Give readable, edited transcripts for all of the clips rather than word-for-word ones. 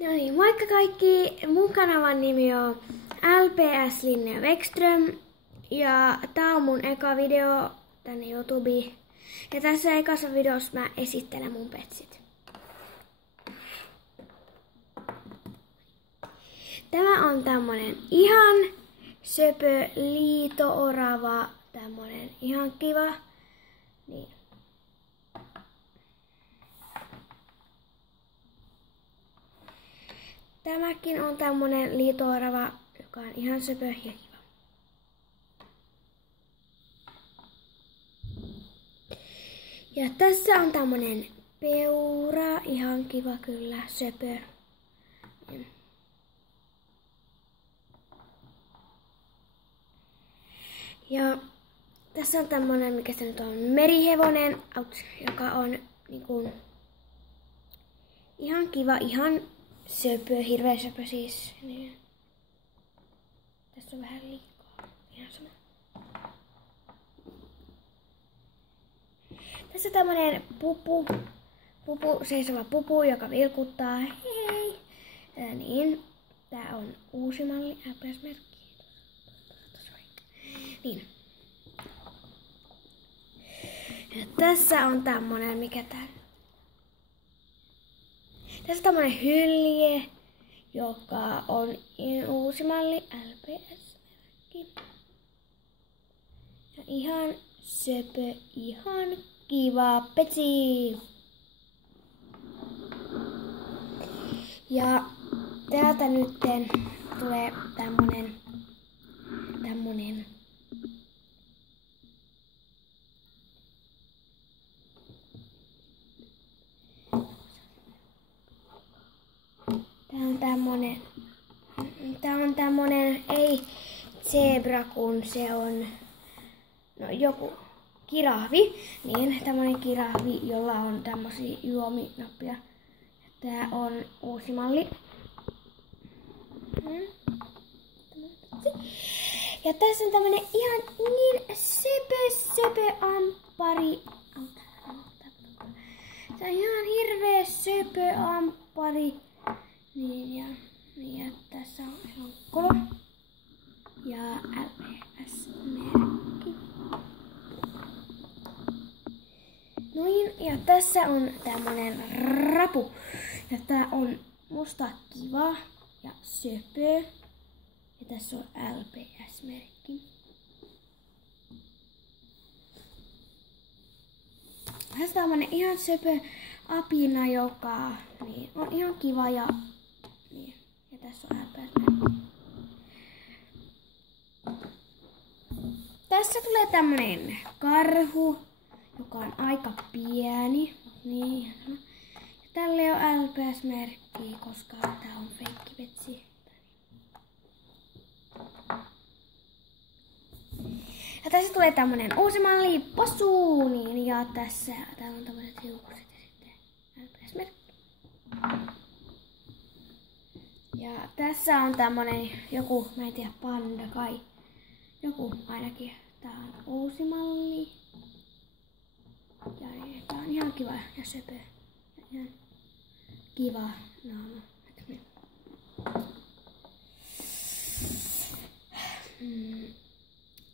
No niin, moikka kaikki! Mun kanavan nimi on LPS Linnea Wexström ja tää on mun eka video tänne YouTubeen. Ja tässä ekassa videossa mä esittelen mun petsit. Tämä on tämmönen ihan söpö liito-orava, tämmönen ihan kiva. Niin. Tämäkin on tämmönen liito-orava, joka on ihan söpö ja kiva. Ja tässä on tämmönen peura, ihan kiva kyllä, söpö. Ja tässä on tämmönen, mikä se nyt on, merihevonen, joka on niinku ihan kiva, ihan söpö, hirveä söpö siis. Niin. Tässä on vähän liikaa. Ihan sama. Tässä on tämmönen seisova pupu, joka vilkuttaa. Hei! Niin. Tää on uusi malli, LPS-merkki. Niin. Ja tässä on tämmönen, mikä tää? Tässä on tämmönen hylje, joka on uusi malli, LPS-merkki. Ja ihan söpö, ihan kiva petsi. Ja täältä nytten tulee tämmönen Tää on tämmönen, ei zebra, kun se on joku kirahvi, niin tämmönen kirahvi, jolla on tämmösiä juominappia. Tää on uusi malli. Ja tässä on tämmönen ihan niin söpö amppari. Se on ihan hirveä söpö amppari. Niin ja tässä on ihan kolo ja LPS-merkki. Noin, ja tässä on tämmönen rapu. Ja tää on musta kiva ja söpö. Ja tässä on LPS-merkki. Tässä on tämmönen ihan söpö apina, joka niin, on ihan kiva ja niin. Ja tässä on LPS-merkki. Tässä tulee tämmönen karhu, joka on aika pieni. Niin. Ja tällä ei ole LPS-merkkiä, koska tää on feikkipetsi. Ja tässä tulee tämmönen uusi malli, possu, niin, ja tässä täällä on tämmöiset hiukset ja sitten LPS-merkki. Ja tässä on tämmönen joku, mä en tiedä, panda kai. Joku ainakin. Tää on uusi malli. Ja tää on ihan kiva ja söpö. Ja ihan kiva naama.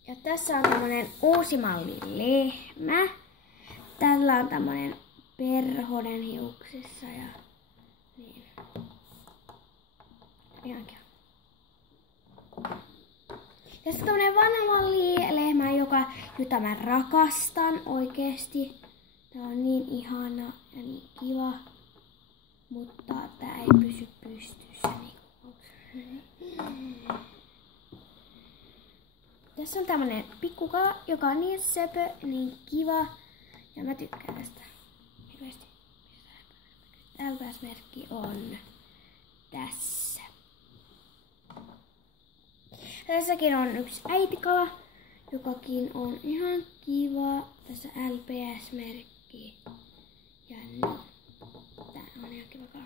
Ja tässä on tämmönen uusi malli lehmä. Tällä on tämmönen perhonen hiuksissa ja niin. Ihan kiva. Tässä on tämmönen vanha malli lehmä, jota mä rakastan oikeesti. Tää on niin ihana ja niin kiva. Mutta tää ei pysy pystyssä. Tässä on tämmönen pikkukala, joka on niin söpö, niin kiva. Ja mä tykkään tästä hirveesti. LPS-merkki on tässä. Tässäkin on yksi äitikala, jokakin on ihan kiva. Tässä LPS-merkki. Ja niin. Tää on ihan kiva kala.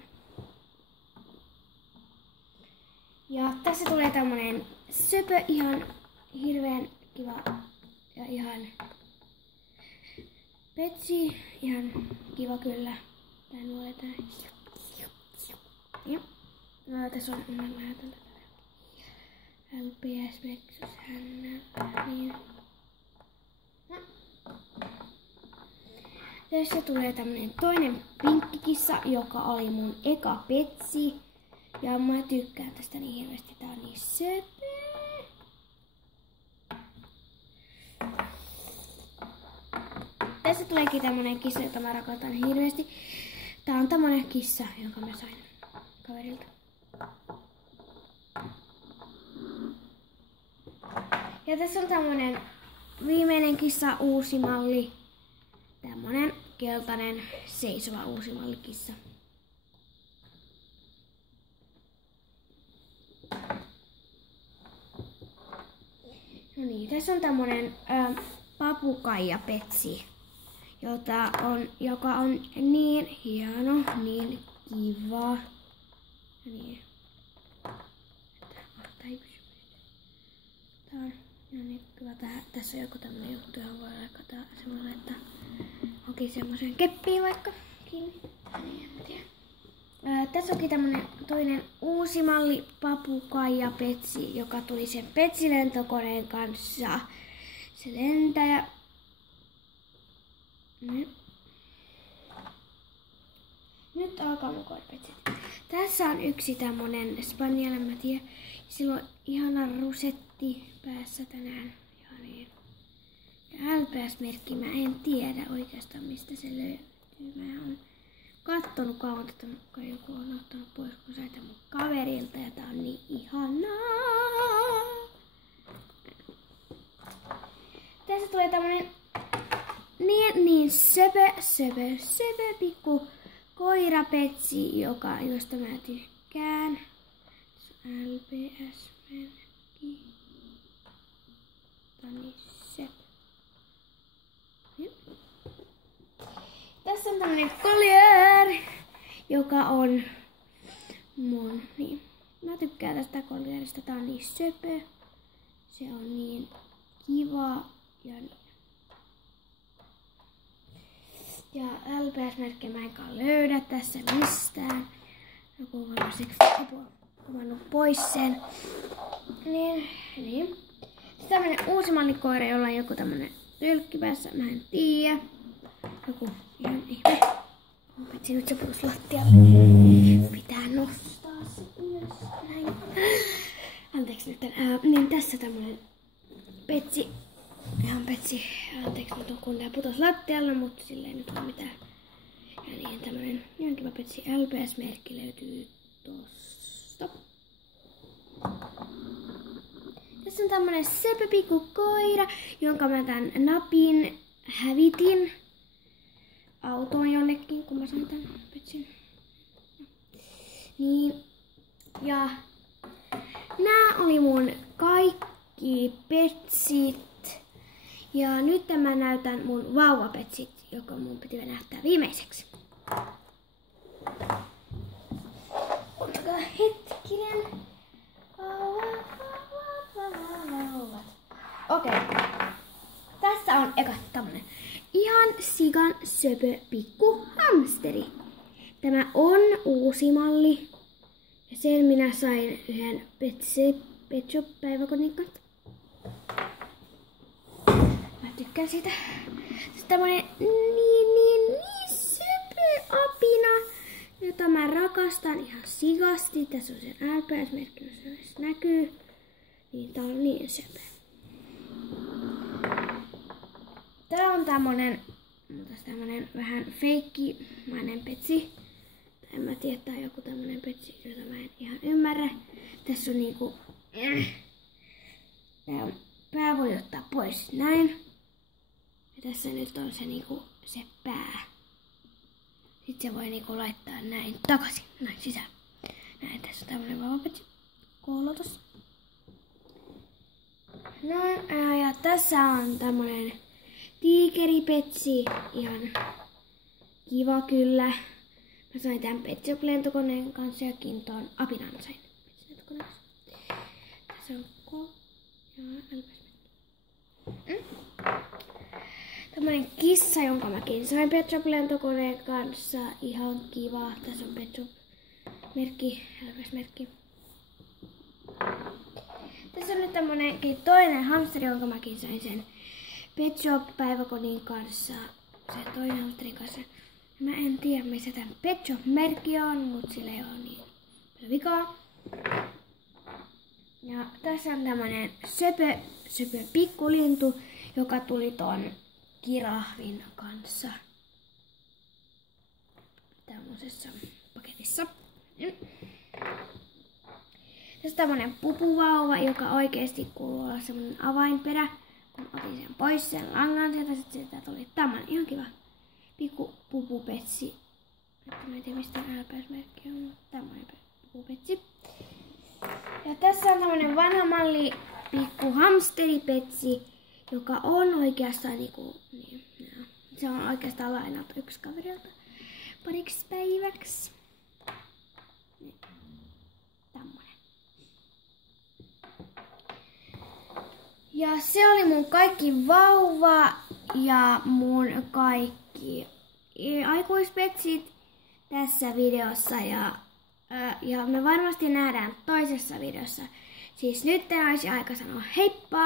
Ja tässä tulee tämmönen söpö, ihan hirveän kiva ja ihan petsi, ihan kiva kyllä. Tää nuoletaan. Ja Tässä on LPS-merkitys niin. Tässä tulee tämmönen toinen pinkkikissa, joka oli mun eka petsi. Ja mä tykkään tästä niin hirveästi. Tää on niin söpö. Tässä tuleekin tämmönen kissa, jota mä rakastan hirveästi. Tää on tämmönen kissa, jonka mä sain kaverilta. Ja tässä on tämmönen viimeinen kissa, uusi malli. Tämmönen keltainen seisova uusi mallikissa. No niin, tässä on tämmönen papukaijapetsi, joka on niin hieno, niin kiva. Niin. Tää on niin kiva. Tässä on joku tämmönen juttu, johon voi laittaa semmoisen, että onkin semmoisen keppiin vaikka kiinni. Tässä onkin tämmönen toinen uusi malli papukaijapetsi, joka tuli sen petsilentokoneen kanssa. Se lentää ja... Nyt alkaa mun koirapetsit. Tässä on yksi tämmönen spaniel, en mä tiedä. Sillä on ihana rusetti päässä tänään. Ja niin. Ja LPS-merkki, mä en tiedä oikeastaan mistä se löytyy. Mä oon kattonut kauan, että joku on ottanut pois, kun sain tämän mun kaverilta. Ja tää on niin ihanaa. Tässä tulee tämmönen niin söpö pikku koirapetsi, josta mä tykkään. LPS-merkki. Tää on niin söpö. Tässä on tämmönen collier, joka on mun, niin. Mä tykkään tästä collierista, tää on niin söpö. Se on niin kiva ja niin. Ja LPS-merkkiä mä enkaan löydä tässä mistään. Joku on varmasti kuvannut pois sen. Niin. Sitten tämmönen uusi mallikoira, jolla on joku tämmönen tölkki päässä, mä en tiedä. Joku ihan ihme. Petsi nyt se putosi lattialle. Pitää nostaa se ylös. Näin. Anteeksi nyt. Niin tässä tämmönen petsi. Ihan petsi. Anteeksi nyt kun tää putosi lattialle, mutta silleen nyt on mitään. Ja niin tämmönen ihan kiva petsi. LPS-merkki löytyy tosta. Tässä on tämmönen sepepikku koira, jonka mä tän napin hävitin autoon jonnekin, kun mä sain tän petsin. Niin. Ja nää oli mun kaikki petsit. Ja nyt mä näytän mun vauvapetsit, joka mun piti näyttää viimeiseksi. Hetkinen. Okei. Tässä on eka tämmönen ihan sikan söpö pikku hamsteri. Tämä on uusi malli. Ja sen minä sain yhden Pet Shop -päiväkodin kanssa. Mä tykkään siitä. Sitten tämmönen niin söpö apina, jota mä rakastan ihan sikasti. Tässä on sen LPS-merkki, jos se näkyy. Niin tää on niin söpö. Tää on tämmönen vähän feikkimainen petsi. En mä tiedä, tää on joku tämmönen petsi, jota mä en ihan ymmärrä. Tässä on niinku... Pää voi ottaa pois näin. Ja tässä nyt on se niinku se pää. Sitten se voi niinku laittaa näin takaisin, näin sisään. Näin, tässä on tämmönen vauvapetsi. Koolotus. No ja tässä on tämmönen tiikeripetsi. Ihan kiva kyllä. Mä sain tän Pet Shop -lentokoneen kanssa ja Kintoon apinan sain lentokoneen. Tässä on tämmönen kissa, jonka mäkin sain Pet Shop -lentokoneen kanssa. Ihan kiva. Tässä on Pet Shop Hellpress-merkki. Tässä on nyt tämmönenkin toinen hamsteri, jonka mäkin sain sen Pet Shop päiväkodin kanssa. Se toinen hamsterin kanssa. Mä en tiedä missä tämän Pet Shop-merkki on, mutta sillä ei ole niin vikaa. Ja tässä on tämmönen söpö pikkulintu, joka tuli ton kirahvin kanssa. Tämmöisessä paketissa. Tässä on tämmönen pupuvauva, joka oikeesti kuuluu olla semmonen avainperä. Kun otin sen pois sen langan sieltä, sitten tuli tämmönen ihan kiva pikku pupupetsi. Mä en tiedä mistä Hellpress-merkki on, mutta tämmönen pupupetsi. Ja tässä on tämmönen vanha malli pikku hamsteripetsi, joka on oikeastaan se on oikeastaan lainattu yksi kaverilta pariksi päiväksi. Tämmönen. Ja se oli mun kaikki vauva ja mun kaikki aikuispetsit tässä videossa ja me varmasti nähdään toisessa videossa. Siis nyt olisi aika sanoa heippa!